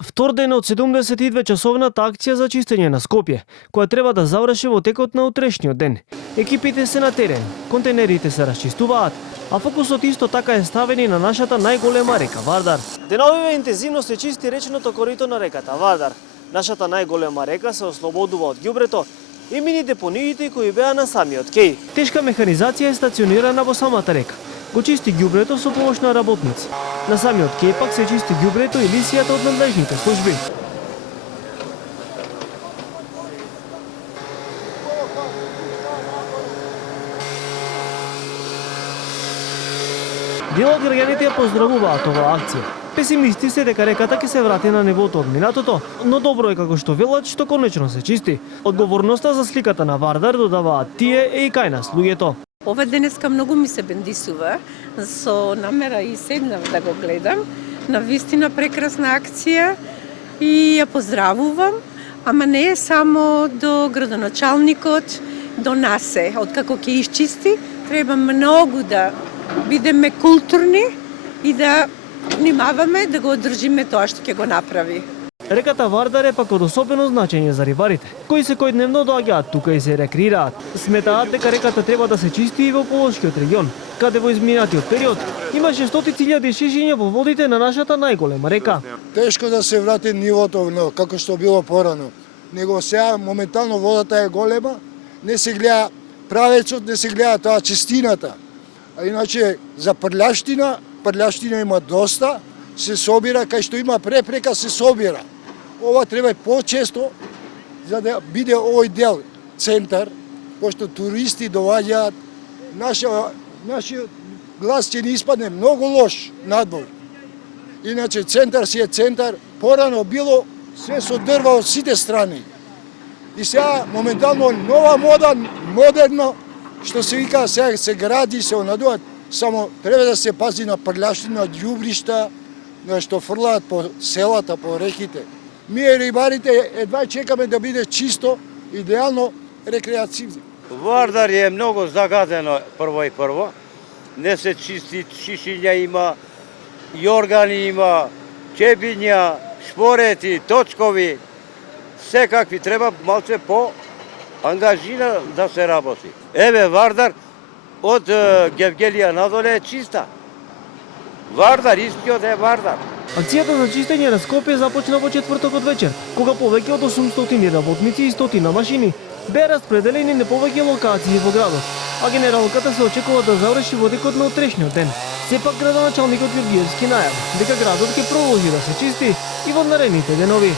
Втор ден од 72-часовната акција за чистење на Скопје, која треба да заврши во текот на утрешниот ден. Екипите се на терен, контейнерите се расчистуваат, а фокусот исто така е ставен и на нашата најголема река Вардар. Деновиве интензивно се чисти речното корито на реката Вардар. Нашата најголема река се ослободува од ѓубрето и мини депониите кои беа на самиот кеј. Тешка механизација е стационирана во самата река. Го чисти ѓубрето со помош на работници. На самиот кеј пак се чисти ѓубрето и лисијата од надлежните служби. Дел од граѓаните ја поздравуваат оваа акција. Песимисти се дека реката ќе се врати на нивото од минатото, но добро е како што велат што конечно се чисти. Одговорноста за сликата на Вардар додаваат тие е и кај нас луѓето. Ова денеска многу ми се бендисува, со намера и седнав да го гледам. Навистина прекрасна акција и ја поздравувам, ама не е само до градоначалникот, до нас е. Откако ќе исчисти, треба многу да бидеме културни и да внимаваме да го одржиме тоа што ќе го направи. Реката Вардар е пак од особено значење за рибарите, кои секојдневно доаѓаат тука и се рекреираат. Сметаат дека реката треба да се чисти и во Полошкиот регион, каде во изминатиот период имаше стотици илјади шишиња во водите на нашата најголема река. Тешко да се врати нивото како што било порано. Него сега моментално водата е голема, не се гледа правецот, не се гледа тоа чистината. А иначе за прљаштина има доста, се собира, кај што има препрека се собира. Ова треба почесто за да биде овој дел центар, пошто туристи доаѓаат, нашиот глас ќе ни испадне многу лош надвор. Иначе центар си е центар, порано било се со дрва од сите страни. И сега моментално нова мода, модерно, што се вика сега се гради, се онадуваат, само треба да се пази на прљаштина, ѓубришта, што фрлаат по селата, по реките. Ние рибарите едва чекаме да биде чисто, идеално рекреативно. Вардар е многу загадено прво. Не се чисти, шишиња има, јоргани има, чебиња, шпорети, точкови, секакви. Треба малце по ангажира да се работи. Еве Вардар од Гевгелија надоле е чиста. Вардар, истиот е Вардар. Акцијата за чистење на Скопје започна во четвртокот вечер, кога повеќе од 800 работници и 100 машини беа распределени на повеќе локации во градот, а генералката се очекува да заврши во текот на утрешниот ден. Сепак градоначалникот Ѓурѓиевски најави дека градот ќе продолжи да се чисти и во наредните денови.